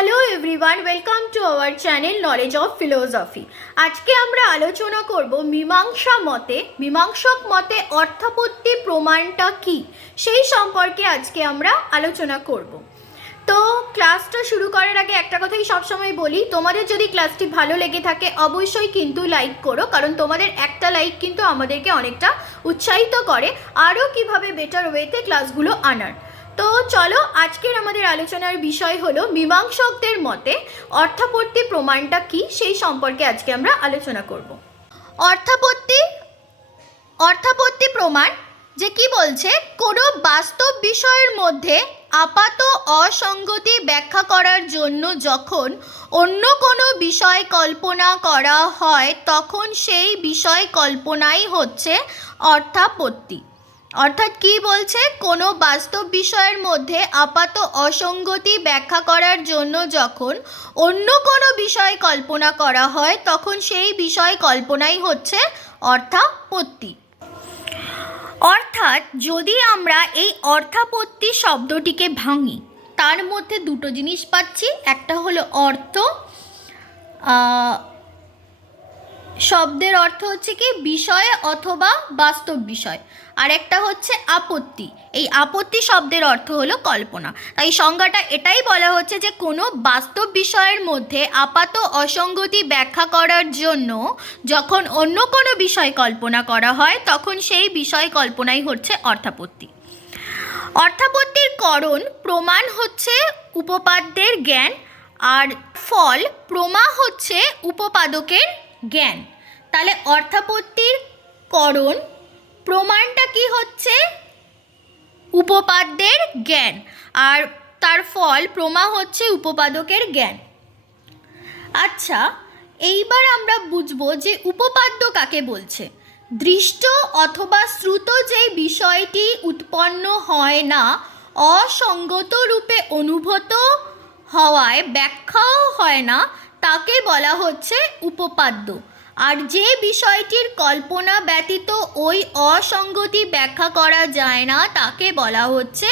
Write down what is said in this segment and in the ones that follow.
Hello everyone welcome to our channel knowledge of philosophy আজকে আমরা আলোচনা করব মীমাংসা মতে, মীমাংসক মতে অর্থাপত্তি প্রমাণটা কি? সেই সম্পর্কে আজকে আমরা আলোচনা করব। তো ক্লাসটা শুরু করার আগে একটা কথাই সবসময় বলি, তোমাদের যদি ক্লাসটি ভালো লেগে থাকে অবশ্যই কিন্তু লাইক করো, কারণ তোমাদের একটা লাইক কিন্তু আমাদেরকে অনেকটা উৎসাহিত করে আরও কীভাবে বেটার ওয়েতে ক্লাসগুলো আনার। তো চলো, আজকের আমাদের আলোচনার বিষয় হলো মীমাংসকদের মতে অর্থাপত্তি প্রমাণটা কি সেই সম্পর্কে আজকে আমরা আলোচনা করব। অর্থাপত্তি অর্থাপত্তি প্রমাণ যে কি বলছে, কোনো বাস্তব বিষয়ের মধ্যে আপাত অসঙ্গতি ব্যাখ্যা করার জন্য যখন অন্য কোনো বিষয় কল্পনা করা হয়, তখন সেই বিষয় কল্পনাই হচ্ছে অর্থাপত্তি। অর্থাৎ কি বলছে? কোনো বাস্তব বিষয়ের মধ্যে আপাত অসঙ্গতি ব্যাখ্যা করার জন্য যখন অন্য কোনো বিষয় কল্পনা করা হয়, তখন সেই বিষয় কল্পনাই হচ্ছে অর্থাপত্তি। অর্থাৎ যদি আমরা এই অর্থাপত্তি শব্দটিকে ভাঙি, তার মধ্যে দুটো জিনিস পাচ্ছি। একটা হলো অর্থ শব্দের অর্থ হচ্ছে কি? বিষয় অথবা বাস্তব বিষয়। আর একটা হচ্ছে আপত্তি। এই আপত্তি শব্দের অর্থ হলো কল্পনা। তাই সংজ্ঞাটা এটাই বলা হচ্ছে যে কোনো বাস্তব বিষয়ের মধ্যে আপাত অসঙ্গতি ব্যাখ্যা করার জন্য যখন অন্য কোনো বিষয় কল্পনা করা হয়, তখন সেই বিষয় কল্পনাই হচ্ছে অর্থাপত্তি। অর্থাপত্তির করণ প্রমাণ হচ্ছে উপপাদ্যের জ্ঞান, আর ফল প্রমা হচ্ছে উপপাদকের জ্ঞান। তাহলে অর্থাপত্তির করণ প্রমাণটা কি হচ্ছে? উপপাদ্যের জ্ঞান। আর তার ফল প্রমা হচ্ছে উপপাদকের জ্ঞান। আচ্ছা এইবার আমরা বুঝব যে উপপাদ্য কাকে বলছে? দৃষ্ট অথবা শ্রুত যে বিষয়টি উৎপন্ন হয় না, অসঙ্গত রূপে অনুভূত হওয়ায় ব্যাখ্যাও হয় না তাকে বলা হচ্ছে উপপাদ্য। আর যে বিষয়টির কল্পনা ব্যতীত ওই অসঙ্গতি ব্যাখ্যা করা যায় না, তাকে বলা হচ্ছে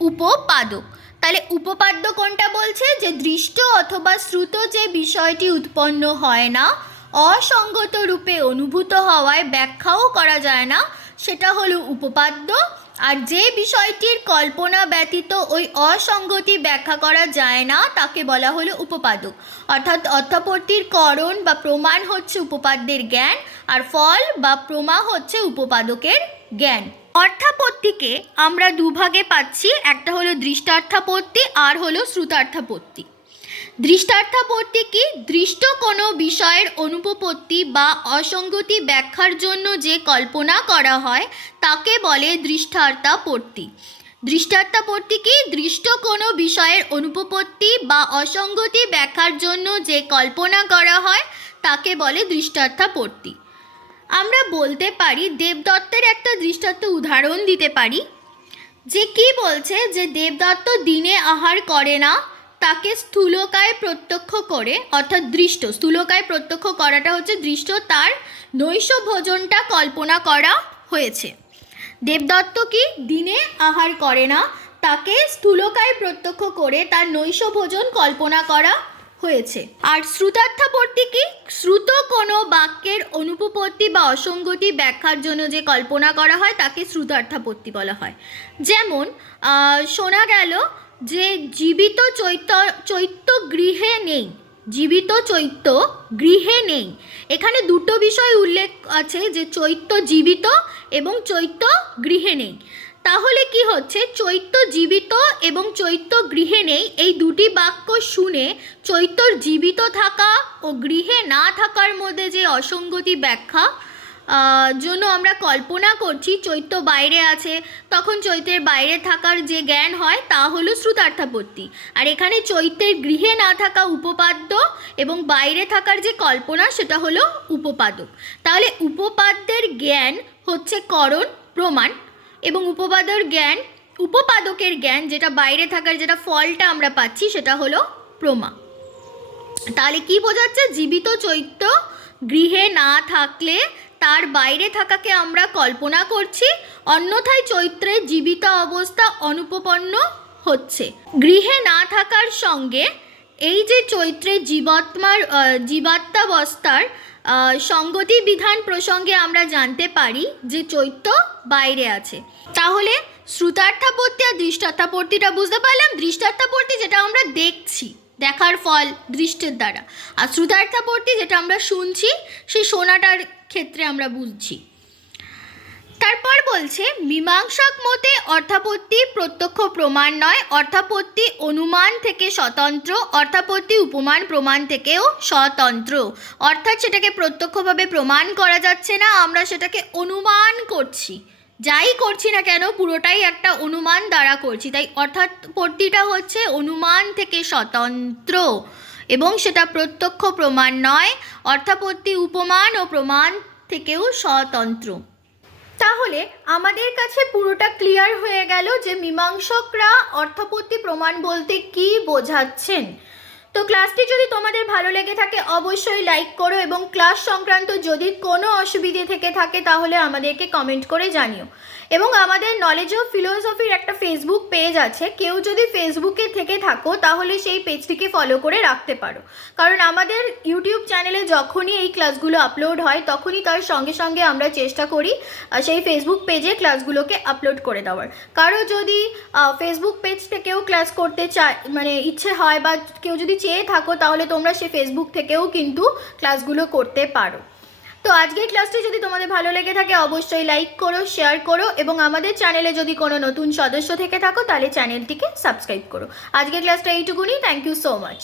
উপপাদক। তাহলে উপপাদ্য কোনটা বলছে? যে দৃষ্ট অথবা শ্রুত যে বিষয়টি উৎপন্ন হয় না, অসঙ্গত রূপে অনুভূত হওয়ায় ব্যাখ্যাও করা যায় না। সেটা হলো উপপাদ্য। আর যে বিষয়টির কল্পনা ব্যতীত ওই অসঙ্গতি ব্যাখ্যা করা যায় না, তাকে বলা হলো উপপাদক। অর্থাৎ অর্থাপত্তির করণ বা প্রমাণ হচ্ছে উপপাদ্যের জ্ঞান, আর ফল বা প্রমা হচ্ছে উপপাদকের জ্ঞান। অর্থাপত্তিকে আমরা দুভাগে পাচ্ছি, একটা হলো দৃষ্টার্থাপত্তি, আর হলো শ্রুতার্থাপত্তি। দৃষ্টার্থাপত্তি কি দৃষ্ট কোনো বিষয়ের অনুপপত্তি বা অসঙ্গতি ব্যাখ্যার জন্য যে কল্পনা করা হয়, তাকে বলে দৃষ্টার্থাপত্তি। দৃষ্টার্থাপত্তি কি দৃষ্ট কোনো বিষয়ের অনুপপত্তি বা অসঙ্গতি ব্যাখ্যার জন্য যে কল্পনা করা হয়, তাকে বলে দৃষ্টার্থাপত্তি। আমরা বলতে পারি দেবদত্তের একটা দৃষ্টান্ত উদাহরণ দিতে পারি, যে কি বলছে যে দেবদত্ত দিনে আহার করে না তাকে স্থূলকায় প্রত্যক্ষ করে, অর্থাৎ দৃষ্ট, স্থূলকায় প্রত্যক্ষ করাটা হচ্ছে দৃষ্ট, তার নৈশ ভোজনটা কল্পনা করা হয়েছে। দেবদত্ত কি দিনে আহার করে না, তাকে স্থূলকায় প্রত্যক্ষ করে তার নৈশ ভোজন কল্পনা করা হয়েছে। আর শ্রুতার্থাপত্তি কি শ্রুত কোনো বাক্যের অনুপপত্তি বা অসঙ্গতি ব্যাখ্যার জন্য যে কল্পনা করা হয়, তাকে শ্রুতার্থাপত্তি বলা হয়। যেমন শোনা গেল যে জীবিত চৈত্য চৈত্য গৃহে নেই, জীবিত চৈত্য গৃহে নেই। এখানে দুটো বিষয় উল্লেখ আছে যে চৈত্য জীবিত এবং চৈত্য গৃহে নেই। তাহলে কি হচ্ছে? চৈত্য জীবিত এবং চৈত্য গৃহে নেই, এই দুটি বাক্য শুনে চৈত্যর জীবিত থাকা ও গৃহে না থাকার মধ্যে যে অসঙ্গতি ব্যাখ্যা জন্য আমরা কল্পনা করছি চৈত্য বাইরে আছে। তখন চৈত্রের বাইরে থাকার যে জ্ঞান হয়, তা হলো শ্রুতার্থাপত্তি। আর এখানে চৈত্যের গৃহে না থাকা উপপাদ্য এবং বাইরে থাকার যে কল্পনা, সেটা হলো উপপাদক। তাহলে উপপাদ্যের জ্ঞান হচ্ছে করণ, প্রমাণ এবং উপপাদর জ্ঞান, উপপাদকের জ্ঞান, যেটা বাইরে থাকার যেটা ফলটা আমরা পাচ্ছি, সেটা হলো প্রমা। তাহলে কি বোঝাচ্ছে? জীবিত চৈত্য গৃহে না থাকলে তার বাইরে থাকাকে আমরা কল্পনা করছি, অন্যথায় চৈত্রের জীবিত অবস্থা অনুপপন্ন হচ্ছে। গৃহে না থাকার সঙ্গে এই যে চৈত্রে জীবাত্মার জীবাত্মাবস্থার সঙ্গতি বিধান প্রসঙ্গে আমরা জানতে পারি যে চৈত্র বাইরে আছে। তাহলে শ্রুতার্থাপত্তি আর দৃষ্টার্থাপত্তিটা বুঝতে পারলাম? দৃষ্টার্থাপত্তি যেটা আমরা দেখছি, দেখার ফল দৃষ্টের দ্বারা। আর শ্রুতার্থাপত্তি যেটা আমরা শুনছি, সেই শোনাটার ক্ষেত্রে আমরা বুঝছি। তারপর বলছে, মীমাংসক মতে অর্থাপত্তি প্রত্যক্ষ প্রমাণ নয়, অর্থাপত্তি অনুমান থেকে স্বতন্ত্র, অর্থাপত্তি উপমান প্রমাণ থেকেও স্বতন্ত্র। অর্থাৎ সেটাকে প্রত্যক্ষভাবে প্রমাণ করা যাচ্ছে না, আমরা সেটাকে অনুমান করছি। যাই করছি না কেন, পুরোটাই একটা অনুমান দ্বারা করছি। তাই অর্থাৎ পত্তিটা হচ্ছে অনুমান থেকে স্বতন্ত্র। এবং সেটা প্রত্যক্ষ প্রমাণ নয়, অর্থাপত্তি উপমান ও প্রমাণ থেকেও স্বতন্ত্র। তাহলে আমাদের কাছে পুরোটা ক্লিয়ার হয়ে গেল যে মীমাংসকরা অর্থাপত্তি প্রমাণ বলতে কি বোঝাচ্ছেন। তো ক্লাসটি যদি তোমাদের ভালো লেগে থাকে, অবশ্যই লাইক করো এবং ক্লাস সংক্রান্ত যদি কোনো অসুবিধে থেকে থাকে, তাহলে আমাদেরকে কমেন্ট করে জানিও। এবং আমাদের নলেজ অফ ফিলোসফির একটা ফেসবুক পেজ আছে। কেউ যদি ফেসবুকে থেকে থাকো, তাহলে সেই পেজটিকে ফলো করে রাখতে পারো। কারণ আমাদের ইউটিউব চ্যানেলে যখনই এই ক্লাসগুলো আপলোড হয়, তখনই তার সঙ্গে সঙ্গে আমরা চেষ্টা করি সেই ফেসবুক পেজে ক্লাসগুলোকে আপলোড করে দেওয়ার। কারও যদি ফেসবুক পেজ থেকেও ক্লাস করতে চায় মানে ইচ্ছে হয় বা কেউ যদি চেয়ে থাকো, তাহলে তোমরা সে ফেসবুক থেকেও কিন্তু ক্লাসগুলো করতে পারো। তো আজকের ক্লাসটি যদি তোমাদের ভালো লেগে থাকে, অবশ্যই লাইক করো শেয়ার করো এবং আমাদের চ্যানেলে যদি কোনো নতুন সদস্য থেকে থাকো, তাহলে চ্যানেলটিকে সাবস্ক্রাইব করো। আজকের ক্লাসটা এইটুকুনি। Thank you so much